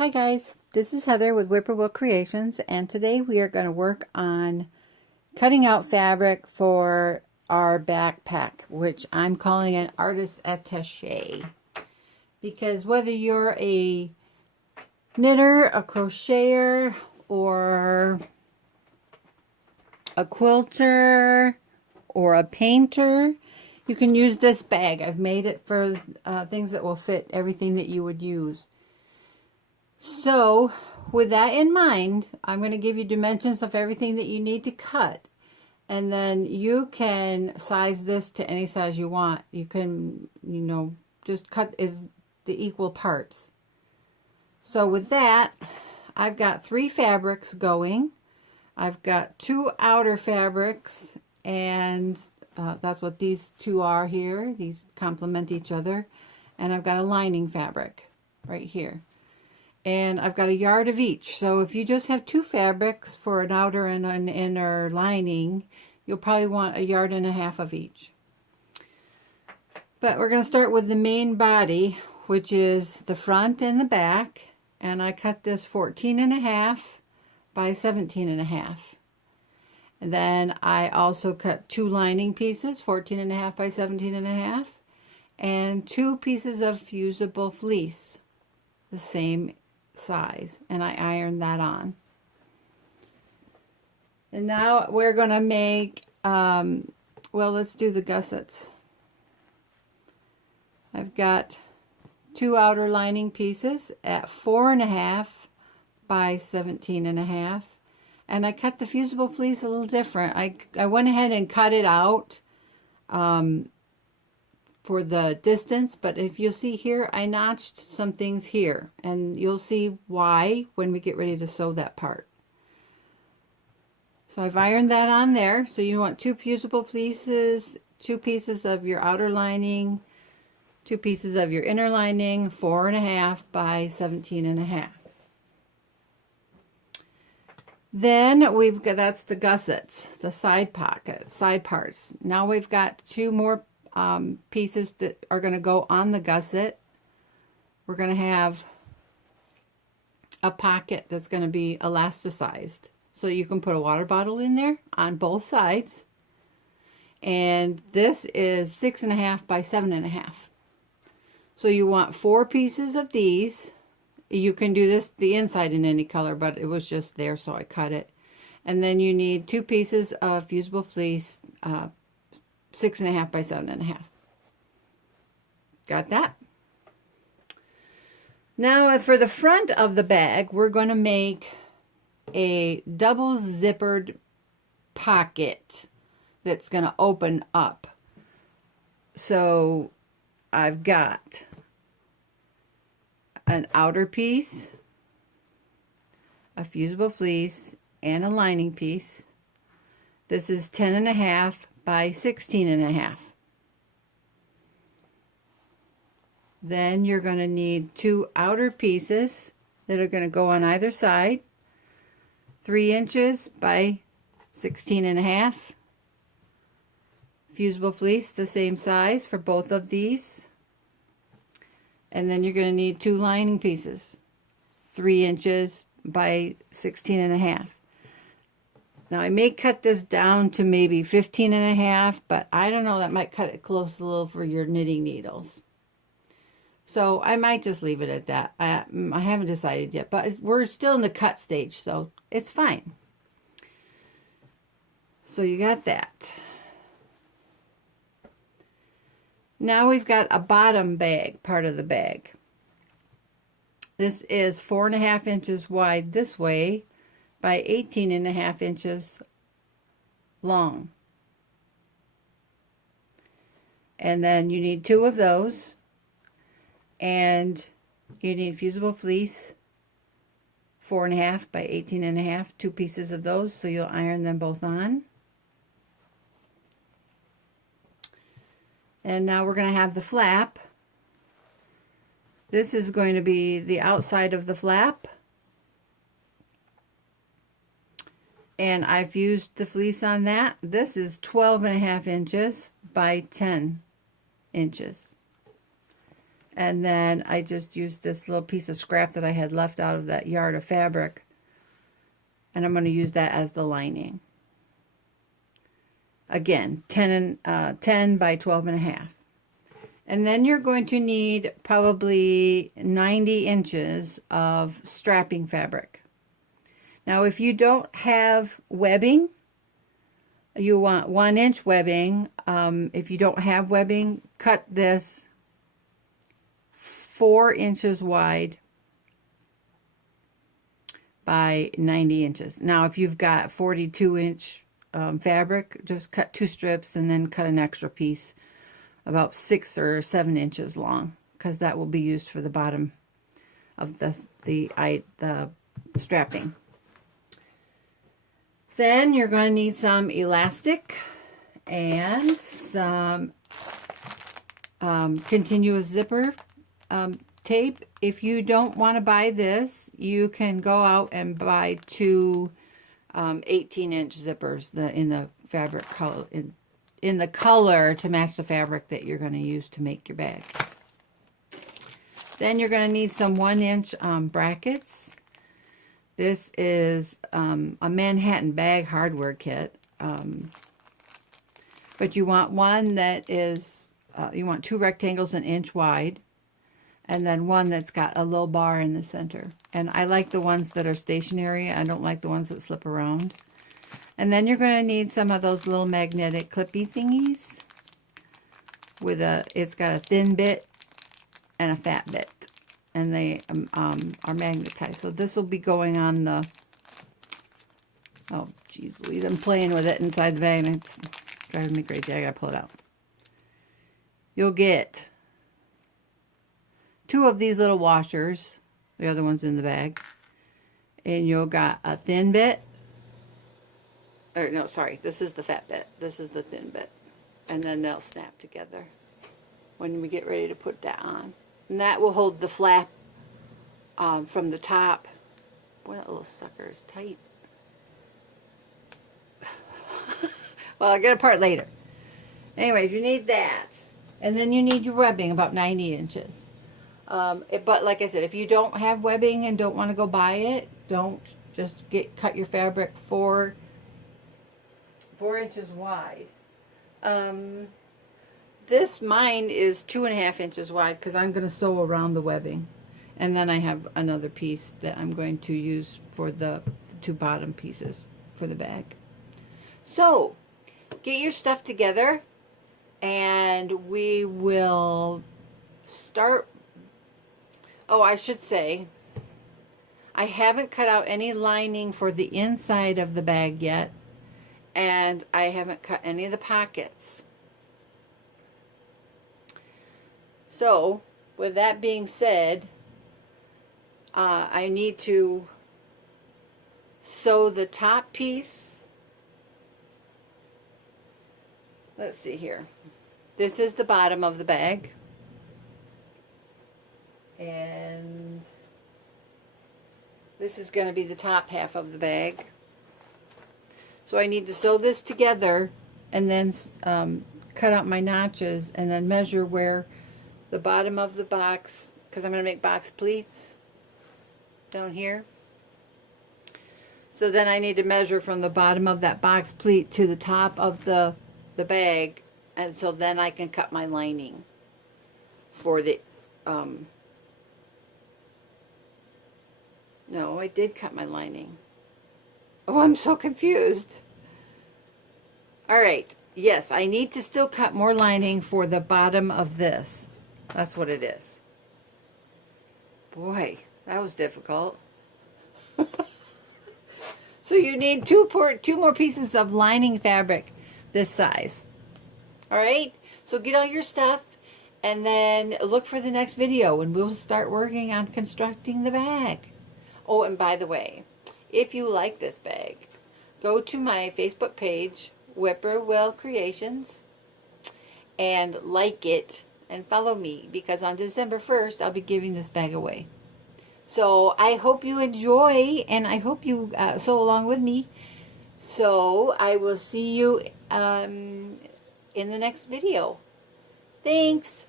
Hi guys, this is Heather with Whippoorwill Creations, and today we are going to work on cutting out fabric for our backpack, which I'm calling an artist attaché. Because whether you're a knitter, a crocheter, or a quilter, or a painter, you can use this bag. I've made it for things that will fit everything that you would use. So with that in mind, I'm going to give you dimensions of everything that you need to cut. And then you can size this to any size you want. You can, just cut the equal parts. So with that, I've got 3 fabrics going. I've got 2 outer fabrics, and that's what these 2 are here. These complement each other. And I've got a lining fabric right here. And I've got a yard of each. So if you just have 2 fabrics for an outer and an inner lining, you'll probably want a yard and a half of each. But we're going to start with the main body, which is the front and the back. And I cut this 14.5 by 17.5. And then I also cut 2 lining pieces, 14.5 by 17.5, and 2 pieces of fusible fleece, the same size, and I ironed that on. And now we're going to make, well, let's do the gussets. I've got 2 outer lining pieces at 4.5 by 17.5, and I cut the fusible fleece a little different. I went ahead and cut it out for the distance, but if you'll see here, I notched some things here, and you'll see why when we get ready to sew that part. So I've ironed that on there. So you want 2 fusible fleeces, 2 pieces of your outer lining, 2 pieces of your inner lining, 4.5 by 17.5. Then we've got, that's the gussets, the side parts. Now we've got 2 more pieces that are going to go on the gusset. We're going to have a pocket that's going to be elasticized, so you can put a water bottle in there on both sides. And this is 6.5 by 7.5. So you want 4 pieces of these. You can do this the inside in any color, but it was just there, so I cut it. And then you need 2 pieces of fusible fleece, 6.5 by 7.5. Got that? Now for the front of the bag, we're going to make a double zippered pocket that's going to open up. So I've got an outer piece, a fusible fleece, and a lining piece. This is 10.5 by 16.5. Then you're going to need 2 outer pieces that are going to go on either side, 3 inches by 16.5. Fusible fleece, the same size for both of these. And then you're going to need 2 lining pieces, 3 inches by 16.5. Now I may cut this down to maybe 15.5, but I don't know, that might cut it close a little for your knitting needles. So I might just leave it at that. I haven't decided yet, but we're still in the cut stage, so it's fine. So you got that. Now we've got a bottom bag, part of the bag. This is 4.5 inches wide this way by 18.5 inches long. And then you need 2 of those, and you need fusible fleece, 4.5 by 18.5, 2 pieces of those, so you'll iron them both on. And now we're going to have the flap. This is going to be the outside of the flap. And I've used the fleece on that. This is 12.5 inches by 10 inches. And then I just used this little piece of scrap that I had left out of that yard of fabric. And I'm going to use that as the lining. Again, 10 by 12 and a half. And then you're going to need probably 90 inches of strapping fabric. Now, if you don't have webbing, you want 1 inch webbing. If you don't have webbing, cut this 4 inches wide by 90 inches. Now, if you've got 42-inch fabric, just cut 2 strips and then cut an extra piece about 6 or 7 inches long, because that will be used for the bottom of the strapping. Then you're going to need some elastic and some continuous zipper tape. If you don't want to buy this, you can go out and buy 2 18-inch zippers in the fabric color, in the color to match the fabric that you're going to use to make your bag. Then you're going to need some 1-inch brackets. This is a Manhattan bag hardware kit, but you want one that is you want 2 rectangles 1 inch wide, and then one that's got a little bar in the center. And I like the ones that are stationary. I don't like the ones that slip around. And then you're going to need some of those little magnetic clippy thingies with it's got a thin bit and a fat bit, and they are magnetized. So this will be going on the, oh geez, we've been playing with it inside the bag and it's driving me crazy. I gotta pull it out. You'll get 2 of these little washers, the other one's in the bag, and you'll got a thin bit, or no, sorry, this is the fat bit, this is the thin bit, and then they'll snap together when we get ready to put that on. And that will hold the flap from the top. Boy, that little sucker is tight. Well, I'll get a part later. Anyways, you need that. And then you need your webbing, about 90 inches. But like I said, if you don't have webbing and don't want to go buy it, don't just cut your fabric 4 inches wide. Mine is 2.5 inches wide because I'm going to sew around the webbing. And then I have another piece that I'm going to use for the 2 bottom pieces for the bag. So, get your stuff together and we will start. Oh, I should say, I haven't cut out any lining for the inside of the bag yet, and I haven't cut any of the pockets. So, with that being said, I need to sew the top piece. Let's see here. This is the bottom of the bag. And this is going to be the top half of the bag. So I need to sew this together and then cut out my notches and then measure where the bottom of the box, because I'm going to make box pleats down here. So then I need to measure from the bottom of that box pleat to the top of the bag, and so then I can cut my lining for the no, I did cut my lining. Oh, I'm so confused. All right. Yes, I need to still cut more lining for the bottom of this. That's what it is. Boy, that was difficult. So you need two more pieces of lining fabric this size. All right? So get all your stuff and then look for the next video and we'll start working on constructing the bag. Oh, and by the way, if you like this bag, go to my Facebook page, Whippoorwill Creations, and like it and follow me, because on December 1st, I'll be giving this bag away. So I hope you enjoy, and I hope you sew along with me. So I will see you in the next video. Thanks.